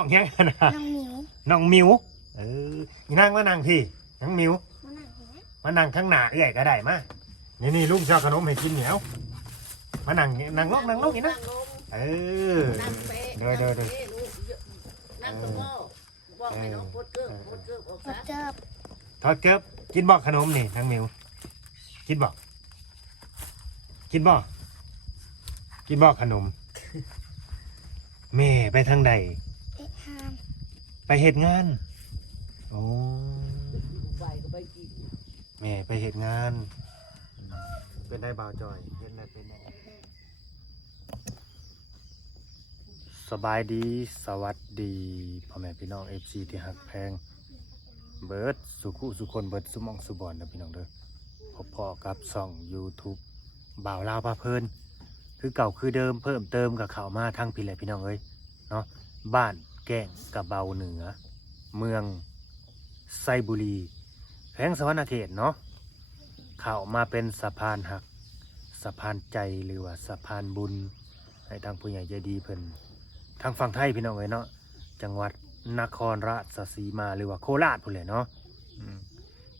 องแย่งกันนะ น้องหมิว น้องมิวอีนางมานั่งพี่น้องมิว มานั่งเห็นไหม มานั่งข้างหน้าเอื้อยก็ได้มานี่ลุงเจ้าขนมให้กินเหนียวมานั่งลงอีกนะเด้อนั่งตรงโง่บอกให้น้องพดเกิบออก มา ซะ เจิบ ทอดเกิบกินบอกขนมนี่น้องมิวกินบอกกินบอกขนมแม่ไปทางใด เอ็ดฮาม ไปเหตุงานโอ้ ไปก็ไปกิน แม่ไปเหตุงานเป็นได้บ่าวจอยเห็นได้เป็นได้สบายดีสวัสดีพ่อแม่พี่น้อง FC ที่หักแพงเบิร์ดสุขุสุคนเบิร์ดสุมองสุบอนนะพี่น้องเด้อพอๆกับช่อง YouTube บ่าวลาวพาเพลินคือเก่าคือเดิมเพิ่มเติมกับข่าวมาทั้งพี่แหละพี่น้องเอ้ยเนาะบ้านแก้งกับเบาเหนือเมืองไซบุรีแขวงสะวรรณเขตเนาะเข้ามาเป็นสะพานหักสะพานใจหรือว่าสะพานบุญให้ทางผู้ใหญ่ใจดีเพิ่นทางฝั่งไทยพี่น้องเอ้ยเนาะจังหวัดนครราชสีมาหรือว่าโคราชพุ่นแหละเนาะ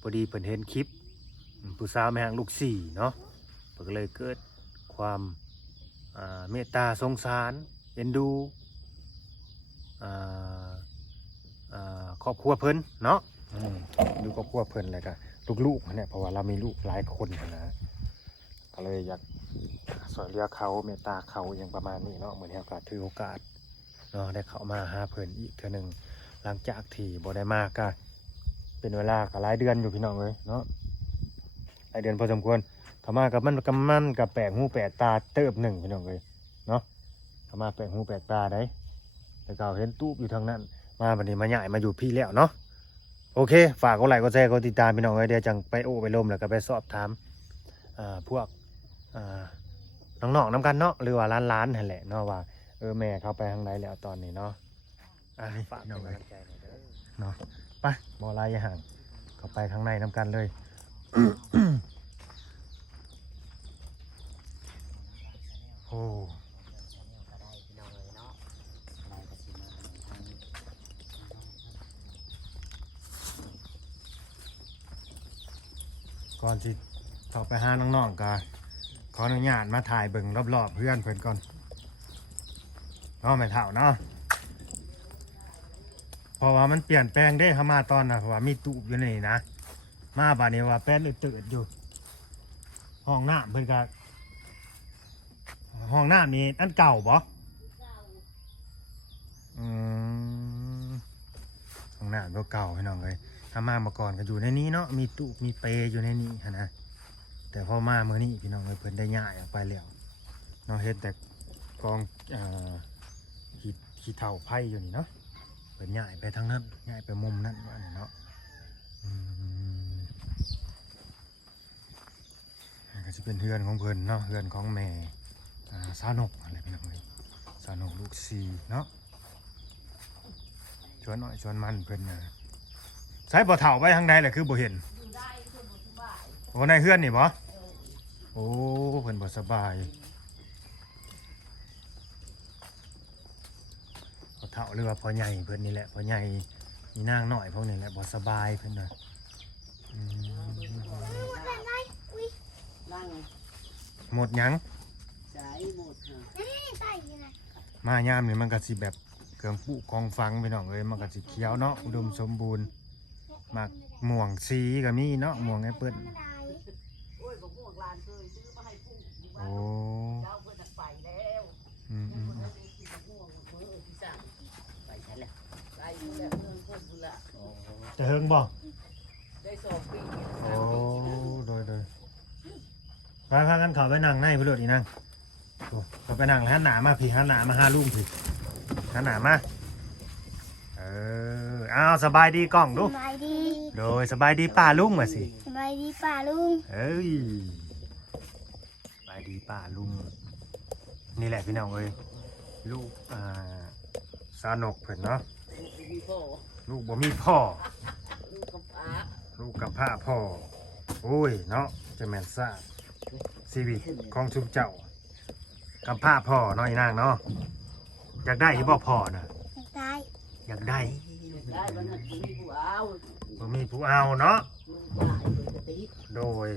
พอดีเพิ่นเห็นคลิปผู้สาวแม่หางลูกสี่เนาะเพิ่นก็เลยเกิดความเมตตาสงสารเอ็นดูครอบครัวเพิ่นเนาะดูครอบครัวเพิ่นเลยก็ลูกๆเนี่ยเพราะว่าเรามีลูกหลายคนนะก็เลยอยากสอนเรียกเขาเมตตาเขาอย่างประมาณนี้เนาะเหมือนที่เราถือโอกาสเนาะได้เข้ามาหาเพิ่นอีกเทื่อหนึ่งหลังจากที่บ่ได้มากก็เป็นเวลาก็หลายเดือนอยู่พี่น้องเลยเนาะหลายเดือนพอสมควรเข้ามากับมันกับแปลกหูแปลกตาเติบหนึ่งพี่น้องเลยเนาะเข้ามาแปลกหูแปลกตาได้แต่เก่าเห็นตู้อยู่ทางนั้นมาบัดนี้มาใหญ่มาอยู่พี่แล้วเนาะโอเคฝากกดไลค์กดแชร์กดติดตามพี่น้องเลยเดี๋ยวจังไปโอ้ไปลมแล้วก็ไปสอบถามพวกน้องๆน้ำกันเนาะหรือว่าร้านนั่นแหละเนาะว่าแม่เขาไปทางไหนแล้วตอนนี้เนาะฝากน้องเลยเนาะไปบ่อลายห่างเขาไปข้างในน้ำกันเลย โอ้ก่อนที่เขาไปหาน้องๆกันขออนุญาตมาถ่ายเบิ่งรอบๆเพื่อนเพิ่นก่อนเนาะแม่เฒ่าเนาะเพราะว่ามันเปลี่ยนแปลงได้เข้ามาตอนน่ะเพราะว่ามีตูบอยู่นี่นะมาบาดนี้ว่าแป้นตื่นอยู่ห้องน้ำเพิ่นก็ห้องน้ำนี่อันเก่าบ่ห้องน้ำก็เก่าพี่น้องเลยถ้ามาเมื่อก่อนก็อยู่ในนี้เนาะมีตู้มีเปอยู่ในนี้นะแต่พอมาเมื่อนี้พี่น้องเลยเพิ่นได้ย้ายออกไปแล้วเนาะเห็นแต่กองขี้เถ้าไผ่อยู่นี่เนาะเพิ่นย้ายไปทางนั้นย้ายไปมุมนั้นว่านี่เนาะก็จะเป็นเฮือนของเพิ่นเนาะเฮือนของแม่สาวนกอะไรพี่น้องเลยสาวนกลูกซีเนาะชวนหน่อยชวนมันเพิ่นนะใช้บ่เฒ่าไว้ทางใดแหละคือบ่เห็นโอ้ในเฮือนนี่บ่โอ้เพิ่นบ่สบายบ่เฒ่าหรือว่าพ่อใหญ่เพิ่นนี่แหละพ่อใหญ่มีนางน้อยพวกนี้แหละบ่สบายเพิ่นน่ะนั่ง หมดหยัง สายหมดค่ะ นี่ใส่ยังไง มายามนี่มันก็สิแบบเครื่องปลูกของฟังพี่น้องเอ้ยมันก็สิเขียวเนาะอุดมสมบูรณ์มากม่วงสีก็มีเนาะม่วงแอปเปิ้ล โอ้ยบอกพวกหลานเคยซื้อมาให้ผู้อยู่บ้า โอ้ นเจ้าเพิ่นไปแล้วไปใช่แล้วไปอยู่แล้วเงินคนพุ่นละ จะเฮิงบ่ ได้2 ปี โอ้โดยพากันเขาไปนั่งในพี่รถอีนั่งโอ้เขาไปนั่งแล้วหันหน้ามาพี่หันหน้ามาหาลุงพี่หันหน้ามาอ้าวสบายดีกล้องดู สบายดี โดยสบายดีป้าลุงมาสิ สบายดีป่าลุง เอ้ยสบายดีป้าลุงนี่แหละพี่น้องเอ้ยลูกสาวนกเพิ่นเนาะ มีพ่อ ลูกบ่มีพ่อ ลูกกับป้า ลูกกับพ่อพ่อโอ้ยเนาะจะแม่นซ่าชีวิตของชุมเจ้ากับพ่อเนาะอีนางเนาะอยากได้ที่บ่พ่อน่ะ ได้ อยากได้ ได้วันนั้นมีผู้เอา บ่มีผู้เอาเนาะ ลูกหลายปกติ โดย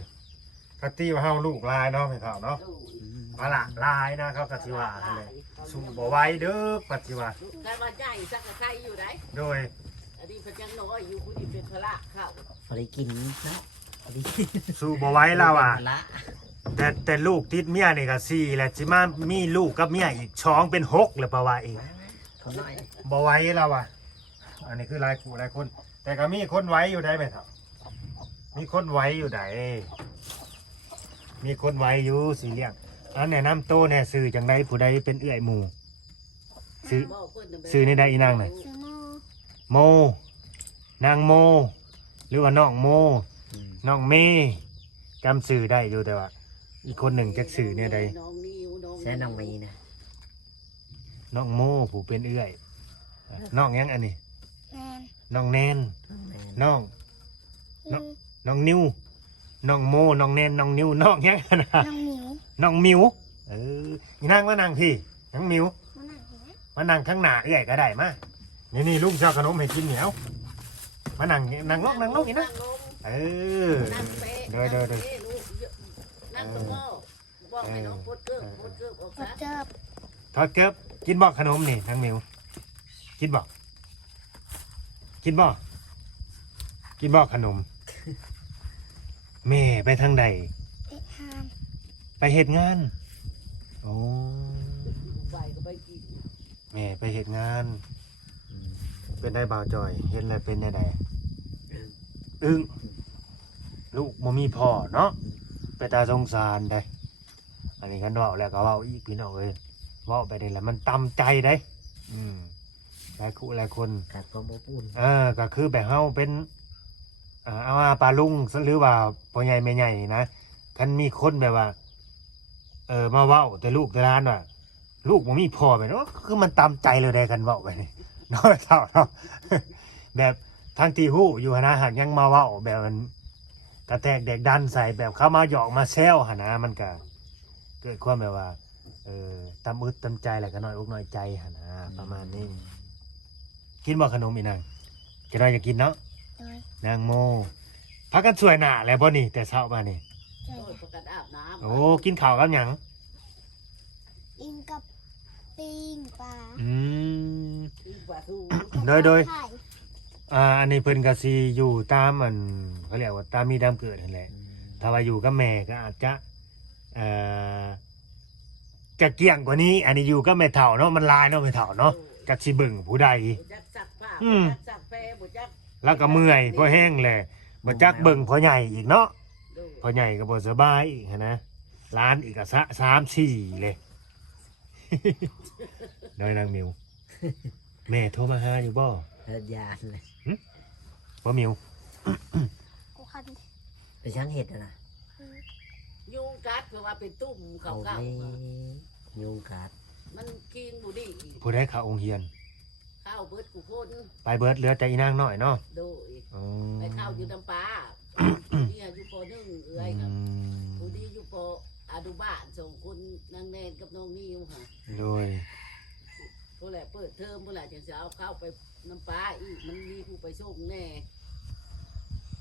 กติว่าเฮาลูกหลายเนาะแม่เฒ่าเนาะ ลูก เอาล่ะหลายนะครับกติว่านั่นแหละสู้บ่ไหวเด้อกติว่า การว่าใหญ่สักกะไคอยู่ไหน โดย อันนี้เพิ่นยังน้อยอยู่ผู้ที่เป็นพระเข้า พอได้กินเนาะพอได้กิน สู้บ่ไหวแล้วอ่ะ ละ แต่ลูกติดเมียนี่ก็4แล้วสิมามีลูกกับเมียอีก2เป็น6แล้วเพราะว่าอีก เขาน้อย บ่ไหวแล้วอ่ะอันนี้คือหลายคู่หลายคน แต่ก็มีคนไหวอยู่ได้แม่เฒ่ามีคนไหวอยู่ได้มีคนไหวอยู่สิเลี้ยงอันแนะนำโตแน่ซื้อจังไดผู้ใดเป็นเอื้อยหมู่ซื้อ บอกเพิ่นน่ะแบบ ซื้อในใดอีนางน่ะ สโม โม นางโม หรือว่าน้องโม น้องเมจำสื่อได้อยู่แต่ว่า อีกคนหนึ่งจะสื่อเนี่ยใด น้องนิวน้อง แซ่น้องมีนะ น้องโมผู้เป็นเอื้อยน้องยังอันนี้ แมน น้องแนน แม่น น้อง นิว น้องนิวน้องโมน้องแนนน้องนิวน้องยังอันนะ น้องหมิว น้องมิวอีนางมานางพี่น้องมิว มาหนังเห็นไหม มานางข้างหน้าเอื้อยก็ได้มานี่ลุงเจ้าขนมให้กินเหนียวมานั่งนางลงอีกนะ นั่งลง เออ นั่งเป๊ะ เด้อ นั่งตรงโง่บอกให้น้องพดเกิบพดเกิบออก กระ ซะ เจิบ ทอดเกือบกินบอกขนมนี่นางมิวกินบอกกินบอกกินบอกขนม แม่ไปทางใด เตะหาม ไปเหตุงานโอ้ ไปก็ไปกิน แม่ไปเหตุงาน เป็นได้บ่าวจอย เห็นแล้วเป็นได้ใดอึ้งลูกบ่มีพ่อเนาะไปตาสงสารได้ อันนี้กันเว้าแล้วก็เว้าอีกพี่น้องเอ้ยเว้าไปได้แล้วมันตำใจได้หลายคู่หลายคน กัดก็บ่ปุ่น ก็คือแบบเฮาเป็นเอาอาปลาลุงหรือว่าพ่อใหญ่แม่ใหญ่นะคันมีคนแบบว่า มาเว้าแต่ลูกแต่หลานว่าลูกบ่มีพ่อไปเนาะคือมันตามใจเลยได้กันเว้าไปนี่ เนาะเท่าเนาะ แบบทางที่ฮู้อยู่หั่นนะหากยังมาเว้าแบบมันกระแทกเด็กดันใส่แบบเข้ามาหยอกมาแซวหั่นนะมันก็เกิดความแบบว่าตำอึดตำใจแล้วก็น้อยอกน้อยใจหั่นนะประมาณนี้ กินบ่ขนมอีนางจะได้จะกินเนาะ โดย นางโมพักกันสวยหน้าแล้วบ่นี่แต่เช้ามานี่ ใจ โอ้ยประกาศอาบน้ำ โอ้กินข้าวกับหยัง อิงกับปิงปลา อืม อีกว่าทู โดย ไข่ อันนี้เพิ่นก็สิอยู่ตามอันเขาเรียกว่าตามมีตามเกิดนั่นแหละถ้าว่าอยู่กับแม่ก็อาจจะจะเกี่ยงกว่านี้ อันนี้อยู่กับแม่เฒ่าเนาะมันลายเนาะแม่เฒ่าเนาะจักสิเบิ่งผู้ใด บุจักสักผ้าบุจักสักแพรบุจัก แล้วก็เมื่อยพอแห้งแหละบ่จักเบิ่งพอใหญ่อีกเนาะ ดู พอใหญ่ก็บ่สบายอีกหั้นนะร้านอีกก็3-4เลย น้อยนางมิว แม่โทรมาหาอยู่บ่ เฮ็ดยานเลย บ่มิว กูคัน ไปช่างเห็ดอะนะ ยุงกัดเพราะว่าเป็นตุ่ม เอา เก่า ไปยุงกัด ๆมันกินบุดี ผู้ใดเข้าองค์เฮียน ข้าวเบิดกูคน ไปเบิดเหลือแต่อีนางน้อยเนาะ โดย อ๋อ ไปข้าวอยู่น้ำปลาเนี่ยอยู่ปหนึ่งเอื้อยครับผู้นี้อยู่ปอนุบาลส่งคุณนางแนนกับน้องนิวค่ะ โดย ผู้แหละเปิดเทอมผู้แหละจะเอาเข้าไปน้ำปลาอีกมันมีผู้ไปส่งแน่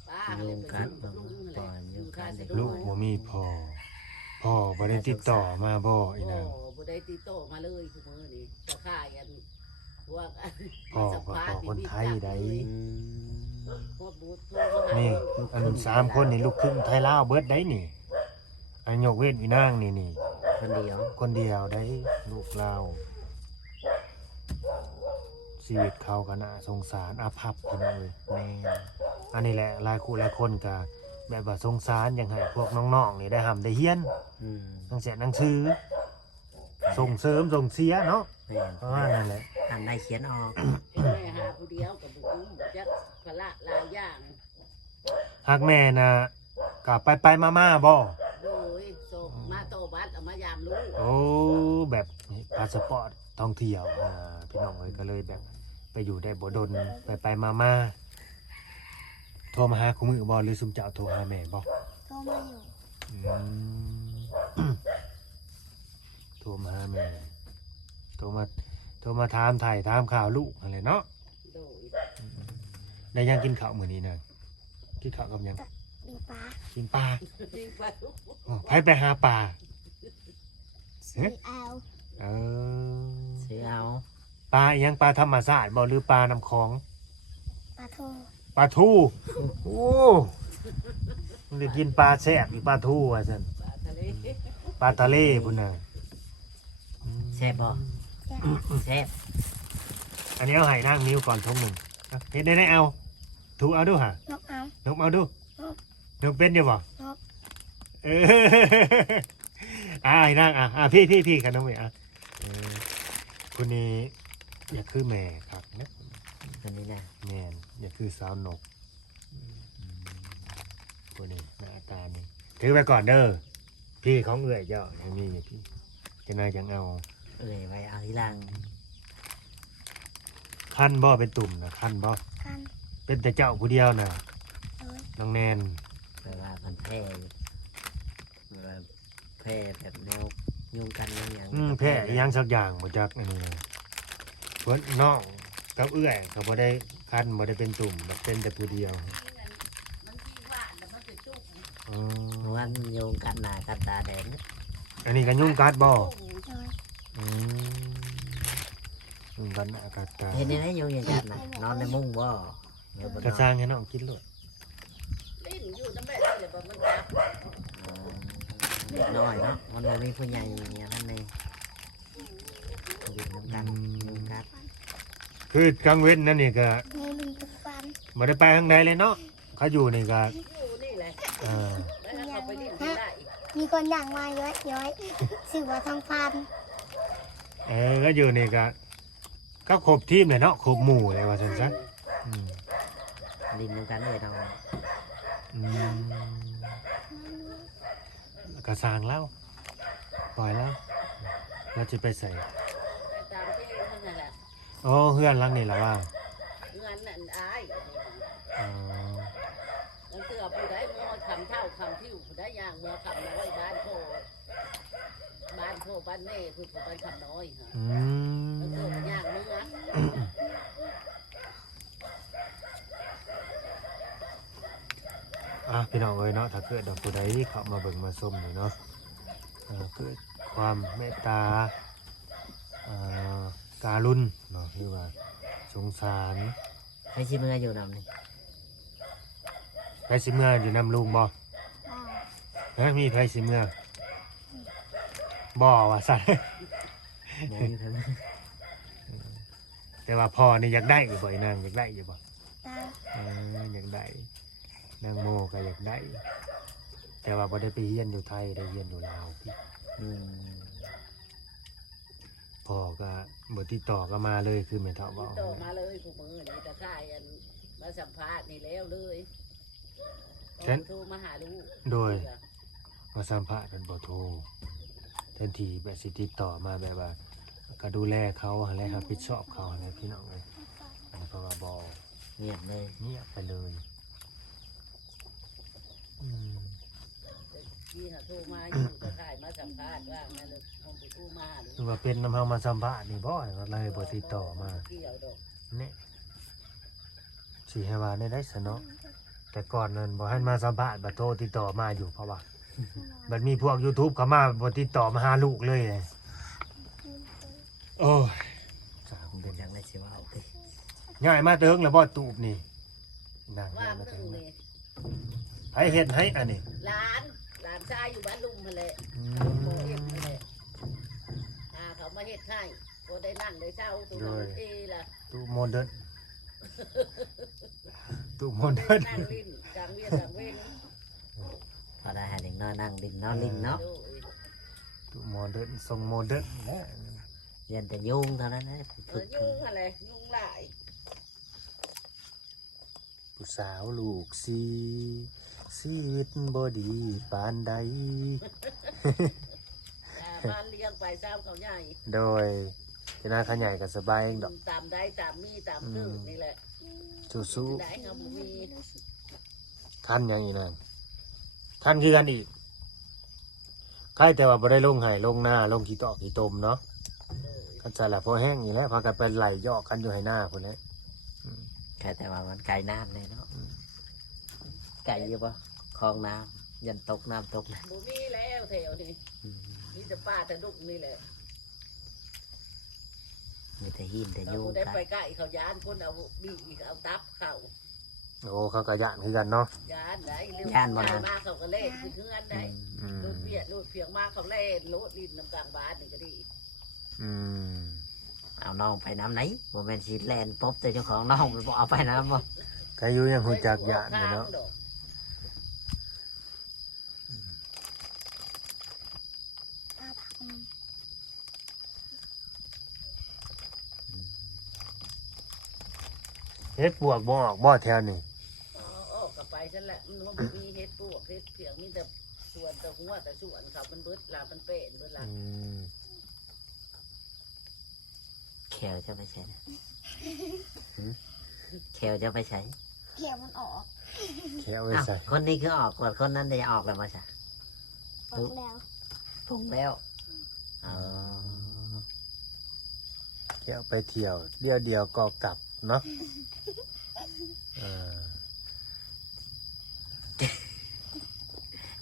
ป้า ยุ เลย ง ไป กัด ส่งกับลุงนั่นแห ก่ ละ อน อ ยุ ยู่ งกั ค่า ด สะด ลู ว ก ก บ่มีพ่อบ่ได้ติดต่อมาบ่อี โอ้ นาง บ่ได้ติดต่อมาเลยคุณมือนี่จะค่ายกันพวก พ่อก็พ่อคนไทยใด พวกบูธพวกอาหาร นี่อัน3คนนี่ลูกครึ่งไทยลาวเบิดได้นี่อันยกเว้นอีนางนี่ คนเดียว คนเดียวได้ลูกเราชีวิตเขาก็น่าสงสารอาภัพพี่น้องเอ้ย แม่น อันนี้แหละหลายคู่หลายคนก็แบบว่าสงสารอย่างให้พวกน้องๆนี่ได้ทำได้เฮียน อืม หนังเสียหนังสือส่งเสริมส่งเสียเนาะ แม่น เพราะว่านั่นแหละ อ่านได้เขียนออก แม่หาผู้เดียวกับบุกุ้มจักพละลายย่าง หากแม่นะก็ไปมาๆบ่ โดยส่งมาโตบัตเอามายามลูก โอ้แบบพาสปอร์ตท่องเที่ยวพี่น้องเอ้ยก็เลยแบบไปอยู่ได้บ่ดนไปมาโทรมาหาคุณมือบ่หรือซุมเจ้าโทรหาแม่บ่ ก็มาอยู่ โทรมาหาแม่โทรมาถามถ่ายถามข่าวลูกอะไรเนาะ โ ได้ยังกินข้าวมื้อนี้นะกินข้าวกับหยัง ปีปลา กินปลา จริงปะ อ๋อไปหาปลา สีเอา เออ ซื้อเอา ปลาอีหยังปลาธรรมชาติบ่หรือปลาน้ำคลอง ปลาทู ปลาทูโอ้มันได้กินปลาแซ่บอีปลาทูว่าซั่น ปลาทะเล ปลาทะเลพุ่นน่ะ แซ่บบ่ แซ่บ แซ่บ อันนี้เอาให้นางนิ้วก่อนทงหนึ่งอ่ะเฮ็ดได้เอาถูเอาดูฮะ นกเอา นกเอาดูนกเป็นอยู่บ่ นก เออให้นางพี่กันน้องเมย์เออคนนี้อย่าคือแม่ครับนะ อันนี้นะ แม่นอย่าคือสาวนกคนนี้หน้าตานี่ถือไปก่อนเด้อพี่ของเอื่อยเจ้าอย่างนี้พี่จะนายจังเอา ไว้เอาที่หลัง ขั้นบ่เป็นตุ่มนะขั้นบ่ กัน เป็นแต่เจ้าผู้เดียวนะ เลย น้องแนน แปลว่ามันแพร่แบบแพร่แบบแนวยุงกันอย่าง แพ้อีหยังสักอย่างบ่จักอันนี้นะเพิ่นน้องกับเอื้อยก็บ่ได้คันบ่ได้เป็นตุ่มแบบเป็นแต่ผู้เดียว มันที่หวานแต่มันจะจุก อ๋อ วันยุงกันหน้ากันตาแดง อันนี้ก็ยุ่งกัดบ่ เลย อืมยุ่งกันอากาศตา เห็นได้ยุงอย่างกันนะนอนในมุ้งบ่หรือบ่น กระ อน สร้างให้น้องกินโลด ลิ้นอยู่น้ำแม่เลยแบบมันจับ เด็กน้อยเนาะมันบ่มีผู้ใหญ่อย่างเงี้ยนั่นเองอยู่น้ำกันยุงกัด คือกลางเว้นนั่นนี่ก็ มีลิงทุกวัน บ่ได้ไปทางใดเลยเนาะเขาอยู่นี่ก็ อยู่นี่แหละ เออ แล้วเขาไปลิ้นไม่ได้ มีคนอย่างมาเยอะย้อยสื่อว่าทองพัน ก็อยู่นี่ก็ครบทีมเลยเนาะครบหมู่เลยว่าซั่นซะอืม ดินน้ำกันเลยเรา อืมกระสร้างแล้วปล่อยแล้วเราจะไปใส่ ไปตามที่เท่านั้นแหละ อ๋อเฮือนหลังนี่ล่ะว่า เงินนั่นอาย อ๋อ นั่นคือผู้ได้เมื่อคำเท่าคำทิวผู้ได้ย่างเมื่อคำน้อยบ้านโพบ้านแม่คือผู้บ้านคำน้อยฮะ อื นั่นคือ ม ผู้ย่างเมื่อ พี่น้องเอ้ยเนาะถ้าเกิดดอกผู้ใดเข้ามาเบิ่งมาส้มนี่เนาะเกิดความเมตตาการุณเนาะหรือว่าสงสาร ให้ชิมเมื่ออยู่นำนี่ ไปสิเมื่ออยู่นำลุงบ่ บ้า มีไปสิเมื่อบ่ว่าซั่น หมออยู่เพิ่น แต่ว่าพ่อนี่อยากได้อยู่บ่ไอ้นางอยากได้อยู่บ่ ตา อยากได้นางโมก็อยากได้ แต่ว่าบ่ได้ไปเรียนอยู่ไทยได้เรียนอยู่ลาวพี่ อืม พ่อก็บ่ติดต่อก็มาเลยคือแม่เฒ่าเว้า ต่อมาเลยผู้มือนี่ตะข่ายอันมาสัมภาษณ์นี่แล้วเลยโทรมาหาลูก โดยมาสัมภาษณ์กันบ่โทรทันทีแบบสิติดต่อมาแบบว่าก็ดูแลเขาและรับผิดชอบเขาอะไรพี่น้องเลยเพราะว่าบ่ เงียบเลย เงียบไปเลยอืม ที่หาโทรมาอยู่ตะข่ายมาสัมภาษณ์ว่าแม่เลยคงไปกู้มาหรือ คือว่าเป็นน้ำเฮามาสัมภาษณ์นี่บ่ก็เลยบ่ติดต่อมา เกี่ยวดอก เนี่ยสิให้ว่าได้ซะเนาะแต่ก่อนนั้นบ่ให้มาสัมภาษณ์บัดโทรติดต่อมาอยู่เพราะว่าบัดมีพวก YouTube เข้ามาบ่ติดต่อมาหาลูกเลยโอ้ยสาม เป็ เดือน น จังไรสิว่าเอาติ ง่ายมาเติงแล้วบ่ตูบนี่นั่ง ว่า มา มัน เติง นี่ ไผเฮ็ดให้อันนี้ หลานชายอยู่บ้านลุงมาเลย อื โม ม เอ็มมาเลยเขามาเฮ็ดให้ก็ได้นั่งได้เช่าตัวน้องเอล่ะ ตู้โมเดิร์นตู้โมเดิ ได้ ร์น นั่งลิ้นกลางเวียนกลางเว้น พอได้หาเด็กน้อยนั่งดินนอนลินเนาะ ตู้โมเดิร์นทรงโมเดิร์นแหละ เรียนแต่ยุงเท่านั้นนะฝึก ยุ่งอะไรยุ่งหลาย ผู้สาวลูกสีชีวิตบ่ดีปานใด บ้านเลี้ยงไปเช้าเขาใหญ่ โดยจะน่าขยายกันสบายเองดอก ตามได้ตามมีตามตื้อนี่แหละ สู้ ได้เขาบ่มี ๆท่านยังอีกนั่นท่านคือกันอีกใครแต่ว่าบ่ได้ลงไห้ลงหน้าลงขี้ตอกขี้ตมเนาะกันจะแหละพอแห้งอยู่แล้วพากันไปไหลยอกกันอยู่ให้หน้าพุ่นแหละ ส แค่แต่ว่ามันไกลน้ำเลยเนาะไกลอยู่ปะคลองน้ำยันตกน้ำตกนะ บ่มีแล้วแถวนี้มีแต่ป้าแต่ดุกนี่แหละ มีแต่หินแต่ เรา ยุง บ่ได้ ค่ะ ไปใกล้เขายานคนเอาบีเอาตับเข้า โอ้เขาก็ย่านคือกันเนาะ ยานได้เร็ว ย่านบ่นะ มาเขาก็เล่นคือเฮือนได้ อืม รูดเปียกรูดเพียงมาเขาเล่นรูดดินน้ำกลางบ้านนี่ก็ดี อืม เอาน้องไปน้ำไหนโมเมนต์ชีแลนปุ๊บแต่เจ้าของน้องมันบอกเอาไปน้ำบ่ ก็อยู่ยังฮู้จักย่านอยู่เนาะ อาผัก เฮ็ดปวกบ่ออกบ่แถวนี้ ออกกับไปฉันแหละมันบ่มีเฮ็ดปวกเฮ็ดเพียงมีแต่สวนแต่หัวแต่สวนเขามันเบิดลามันเป็นเบิดลา อืม แขวจะไปใช้นะหืมแขวจะไปใช้ เขียวมันออก แค่เอาไว้ อ้าว ใส่ คนนี้คือออกก่อนคนนั้นจะออกแล้วมาใช่ ออกแล้ว พุงแล้วอ๋อ แค่เอาไปเที่ยวเดียวก็กลับเนาะเออ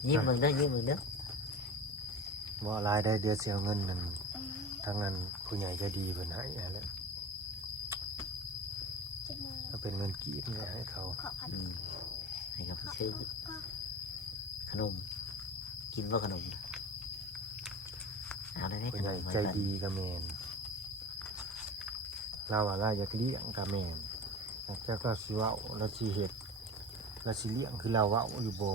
ยิ้มมึงเด้อยิ้มมึงเด้อ บ่รายได้เดือนเสียเงินนั่นทั้งนั้นผู้ใหญ่ใจะดีเพิ่นให้อันนั้น จะมือ ถ้าเป็นเงินกีบเนี่ยให้เขา ขอพัน อืมให้เขาไปซื้อขนม กินว่าขนมเอาได้ไหม ผู้ ข ให น ญ่ มมา ใจ ก่อน ดีก็แม่นเราว่าเราอยากเลี้ยงก็แม่นแต่ก็สิเว้าแล้วสิเฮ็ดแล้วสิเลี้ยงคือเราเว้าอยู่บ่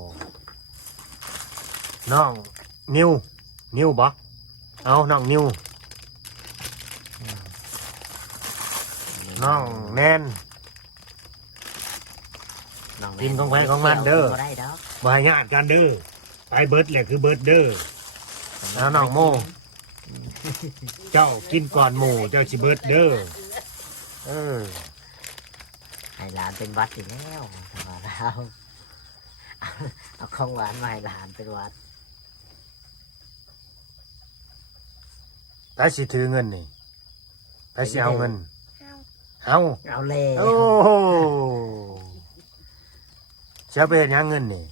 น้องนิวบ่เอาน้องนิวน้องแนน น้องแ กินของใครของมันเด้อ บ่ได้ดอก บ่ให้ญาติกันเด้อไปเบิดแหละคือเบิดเด้อแล้วน้องโม เจ้ากินก่อนหมู่เจ้าสิเบิดเด้อเออ ให้หลานเป็นวัดอยู่แล้วแต่ว่าเราเอาของหวานมาให้หลานเป็นวัด ไปสิถือเงินนี่ไปสิเอาเงิน เอา เอา เอาเลย โอ้โหเสียไปเห็นยังเงินนี่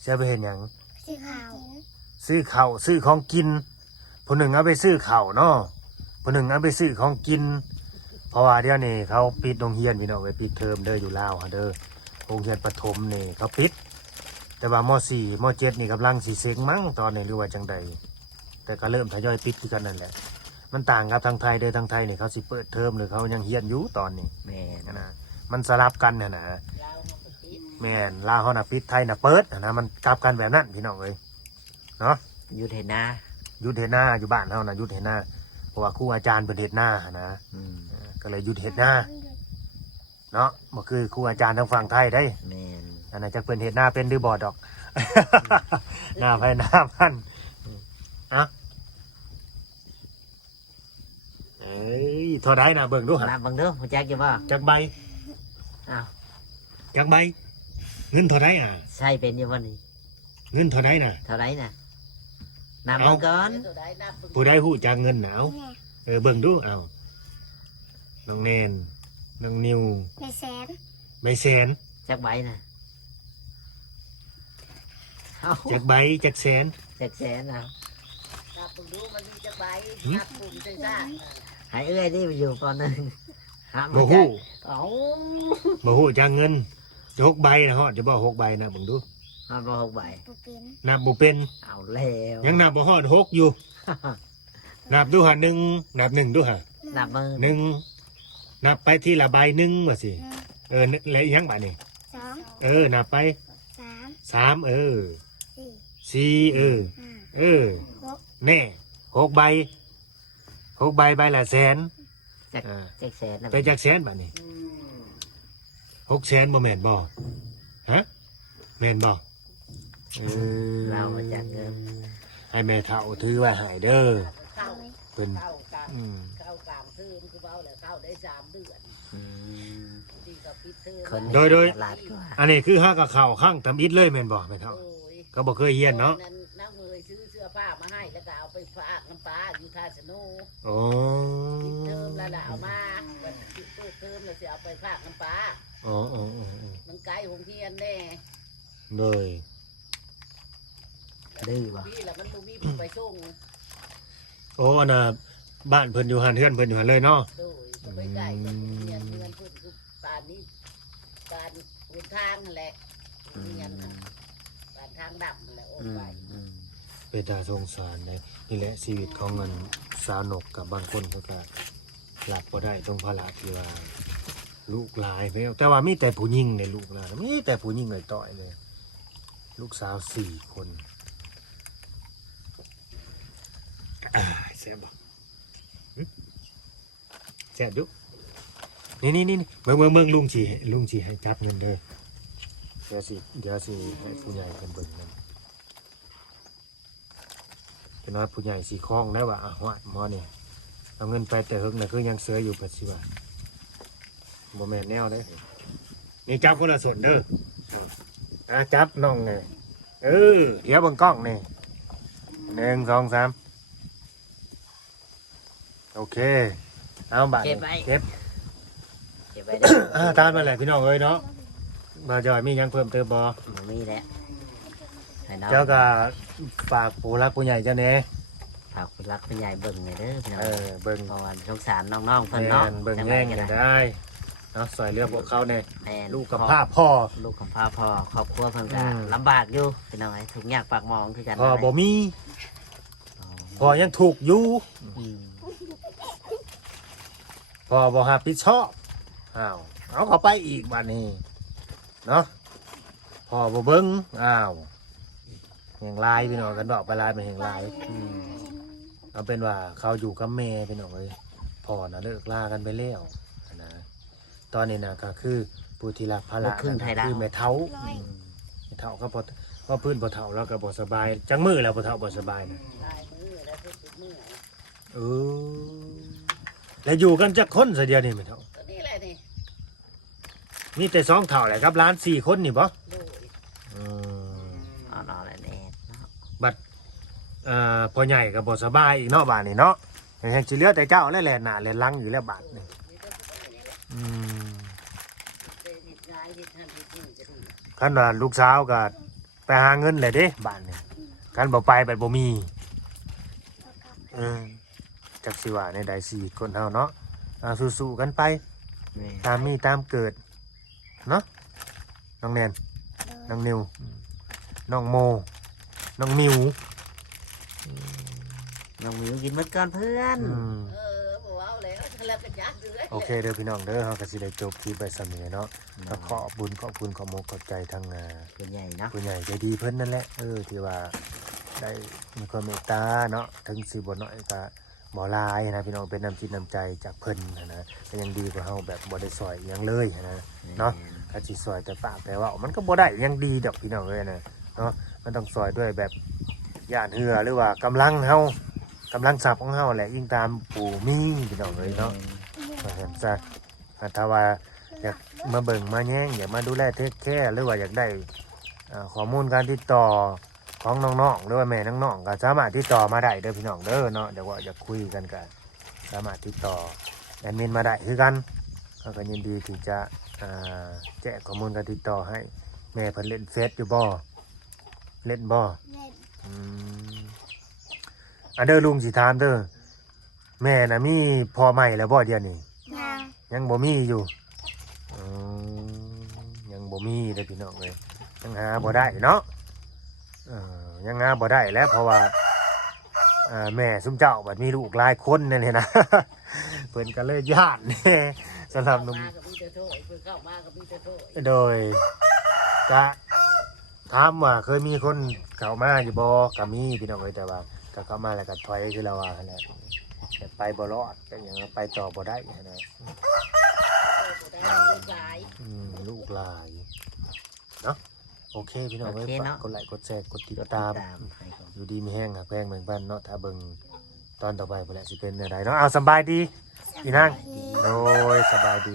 เสียไปเห็นยัง สีขาว ซื้อข้าวซื้อของกินผู้หนึ่งเอาไปซื้อข้าวเนาะผู้หนึ่งเอาไปซื้อของกิน เพราะว่าเดี๋ยวนี้เขาปิดโรงเรียนพี่น้องไปปิดเทอมเด้ออยู่ลาวฮะเด้อโรงเรียนประถมนี่เขาปิด แต่ว่าม .4 ม .7 นี่กำลังสิเซ็งมั้งตอนนี้หรือว่าจังใดแต่ก็เริ่มทยอยปิดที่กันนั่นแหละมันต่างกับทางไทยเด้อทางไทยนี่เขาสิเปิดเทอมหรือเขายังเฮียนอยู่ตอนนี้ แม่นะ นะมันสลับกันนะ เรามันก็คิด แม่นลาวเขาน่ะปิดไทยน่ะเปิดนะมันกลับกันแบบนั้นพี่น้องเอ้ยเนาะ อยูเทนา หยุดเฮ็ดหน้าอยู่บ้านเขาน่ะหยุดเฮ็ดหน้าเพราะว่าครูอาจารย์เป็นเฮ็ดหน้านะ อืม ก็เลยหยุดเฮ็ดหน้าเนาะบ่คือครูอาจารย์ทางฝั่งไทยได้ แม่น อันนั้นจะเป็นเฮ็ดหน้าเป็นหรือบ่ดอก หน้าไผหน้ามันอ่ะเอ้ยเท่าใดน่ะเบิ่งดูหั่น นับเบังเด้อหัวจักอยู่บ่ จักใบ อ้าว จักใบเงินเท่าใดอ่ะ ใช่เป็นอยู่บ่นี่ เงินเท่าใดน่ะ เท่าไรน่ะนับเบังก่อน ตัวใดนับเบิ่ง ผู้ใดฮู้จักเงินหนาว แม่ เบิ่งดูเอาน้องแนนน้องนิว ในแสน ใบแสน จักใบน่ะเอา จักใบจักแสน จักแสนเอา นับเบิ่งดูมันมีจักใบนับกลุ่มใจซ่า ให้เอ้อยนี่ไปอยู่ปอนหนึ่งหามา บ่ จั ฮู้ กเอา บ่ฮู้จักเงินหกใบนะฮอดจะบ่หกใบนะเบิ่งดู เอามา6ใบ ปูเป็น นับบ่เป็น เอาแล้ว ยังนับบ่ฮอดหกอยู่ นับดูหาหนึ่งนับหนึ่งดูหา นับมือ หนึ่งนับไปทีละใบหนึ่งว่าสิแล้วอีกยังบาดนี่ สอง นับไป สาม สาม สี่ สี่ ห้า หก แน่หกใบใบละแสน จัก อ่า จักแสนนะ ไปจักแสนบาดนี่ อืม 6 แสนบ่แม่นบ่ฮะแม่นบ่ เรามาจากเงิน ให้แม่เฒ่าถือไว้ให้เด้อ เข้า เพิ่น เข้ากลาง อืม เข้ากลางเทอมคือเบาแหละเข้าได้3 เดือน อืม ดีกับปิดเทอม คน โดย ตลาดก็ว่า อันนี้คือห้ากับข้าวข้างทำอิฐเลยแม่นบ่แม่เฒ่า โอ้ย ก็บ่เคยเฮียนเนาะ นั้นนักมือซื้อเสื้อผ้ามาให้แล้วก็เอาไปฝากน้ำปลาอยู่ท่าสนุ โอ้ ปิดเทอมแล้วล่ะเอามาวันปิดเท ติมแล้วสิเอาไปฝากน้ำปลา อ๋อ มันไกลโรงเรียนแน่ เลย ดื้อบ่ พี่แล้วมันบ่มีผู้ไปส่ง โอ้อันน่ะบ้านเพิ่นอยู่หันเฮือนเพิ่นอยู่หันเลยเนาะ โดยก็ไปไกลกับโรงเรียนเพื่อนเพิ่นคือป่านนี้ป่านเดินทางนั่นแหละโรงเรียนน่ะป่านทางดำนั่นแหละโอ้ไป เป็นตาสงสารเลยนี่แหละชีวิตของเงินสาวนกกับบางคนเขาก็หลับบ่ได้ตรงภาระที่ว่าลูกหลายแล้วแต่ว่ามีแต่ผู้หญิงในลูกหลานมีแต่ผู้หญิงเลยต่อยเลย ลูกสาว4 คนแซ่บบ่หึแซ่บดุนี่เบิ่งลุงสิให้จับเงินเด้อเดี๋ยวสิให้ผู้ใหญ่เพิ่นเบิ่งนำ เป็นว่าผู้ใหญ่สีคล้องได้ว่าหวดหมอเนี่ยเอาเงินไปแต่เฮิกนะคือยังเสืออยู่ปัจจุบันโมแมนแนวได้นี่จับคนละส่วนเด้อจับน้องไงเดี๋ยวเบังกล้องนี่1 2 3โอเคเอาบัตรเก็บ เก็บไว้เด้อ ตามมาแหละพี่น้องเอ้ยเนาะบาจอยมียังเพิ่มเติมบ่ บ่มีแล้วให้น้อง เจ้าก็ฝากผู้รักผู้ใหญ่เจ้าเน่ ฝากผู้รักผู้ใหญ่เบิ่งหน่อยเด้อพี่น้อง เบิ่ง เพราะว่าสงสารน้องๆเพิ่น แม่ เนาะ นเบิ่งแย่งเนี่ยได้เนาะสอยเรือพวกเขาเนี่ย แม่น ลูกกับพ่อพ่อ ลูกกับพ่อครอบครัวเพิ่นก็ อืม ลำบากอยู่พี่น้องทุกข์ยากปากหมองคือกัน พ่อบ่มี อ๋อ พ่อยังถูกอยู่ อืม พ่อบ่รับผิดชอบเอาเข้าไปอีกบัดนี้เนาะพ่อบ่เบิ่งแห่งลายพี่น้องกันบอกไปลายเป็นแห่งลายเอาเป็นว่าเขาอยู่กับแม่พี่น้องเอ้ยพ่อน่ะเลิกลากันไปแล้วนะตอนนี้น่ะก็คือผู้ที่รักภาระคือแม่เฒ่าแม่เฒ่าก็พอพื้นบ่เฒ่าแล้วก็บ่สบายจังมื้อแล้วบ่เฒ่าบ่สบายน่ะ ลายมือแล้วทุกมือ แล้วอยู่กันจักคนซะเดียวนี่แม่เฒ่า ก็นี่แหละนี่ มีแต่2เฒ่าแหละครับหลาน4 คนนี่บ่ โดย เอาเนาะแหละแน่เนาะ บัดพ่อใหญ่ก็บ่สบายอีกเนาะบ้านนี้เนาะยังสิเหลือแต่เจ้าแล้วแหละหน้าแลหลังอยู่แล้วบาดนี่ นี่ก็คือนี่แหละ อืม ได้เฮ็ดงานเฮ็ดหันเฮ็ดนี่จะดี คันว่าลูกสาวก็ไปหาเงินแหละเด้บ้านนี่คันบ่ไปบัดบ่มีจักสิว่าในใดชีวิตคนเฮาเนาะสู้ๆกันไป แม่ ตามมีตามเกิดเนาะน้องแนนน้องนิวน้องโมน้องมิว น้องมิวกินหมดก่อนเพื่อน บ่เอาแล้วแล้วก็ยักอยู่เลย โอเคเด้อพี่น้องเด้อเฮาก็สิได้จบที่ใบสำเนียงเนาะก็ขอบบุญขอบคุณขอมกขอบใจทางผู้ใหญ่เนาะ ผู้ใหญ่ใจดีเพิ่นนั่นแหละที่ว่าได้มีความเมตตาเนาะถึงสิบ่น้อยก็บ่หลายนะพี่น้องเป็นน้ำจิตน้ำใจจากเพิ่นนะก็ยังดีกว่าเฮาแบบบ่ได้ซอยอิหยังเลยนะ เนาะ ก็สิซอยแต่ปากแต่ว่ามันก็บ่ได้อิหยังดีดอกพี่น้องเอ้ยนะเนาะมันต้องซอยด้วยแบบย่านเหือหรือว่ากำลังเฮากำลังทรัพย์ของเฮาแหละยิ่งตามปู่มีพี่น้องเอ้ยเนาะก็เห็นซะถ้าว่าอยากมาเบิ่งมาแย่งอยากมาดูแลเทคแคร์หรือว่าอยากได้ข้อมูลการติดต่อของน้องๆหรือว่าแม่น้องๆก็สามารถติดต่อมาได้เด้อพี่น้องเด้อเนาะเดี๋ยวว่าอยากคุยกันก็สามารถติดต่อแอดมินมาได้คือกันก็ยินดีที่จะแจ้งข้อมูลการติดต่อให้แม่เพิ่นเล่นเฟซอยู่บ่เล่นบ่ เล่น เด้อลุงสิถามเด้อแม่น่ะมีพ่อใหม่แล้วบ่เดี๋ยวนี้ นา ยังบ่มีอยู่ยังบ่มีเด้อพี่น้องเอ้ยยังหาบ่ได้เนาะยังหาบ่ได้แล้วเพราะว่าแม่ซุมเจ้าบัดมีลูกหลายคนนั่นแหละนะ เพิ่นก็เลยย่านแน่สำหรับหนุ่ม มากับมีแต่โทษเพิ่นเข้ามากับมีแต่โทษ โดยจะถามว่าเคยมีคนเข้ามาอยู่บ่ก็มีพี่น้องเอ้ยแต่ว่าก็เข้ามาแล้วก็ถอยคือเราว่าหั่นแหละแต่ไปบ่รอดแต่หยังไปต่อบ่ได้หั่นน่ะ ลูกหลาย ลูกหลายเนาะโอเคพี่น้องเอ้ยฝากกดไลค์กดแชร์กดติดตามอยู่ดีมีแห้งหักแพงเหมือนบ้านเนาะถ้าเบิ่งตอนต่อไปพุ่นแหละสิเป็นแนวใดเนาะเอาสบายดีพี่นางโดยสบายดี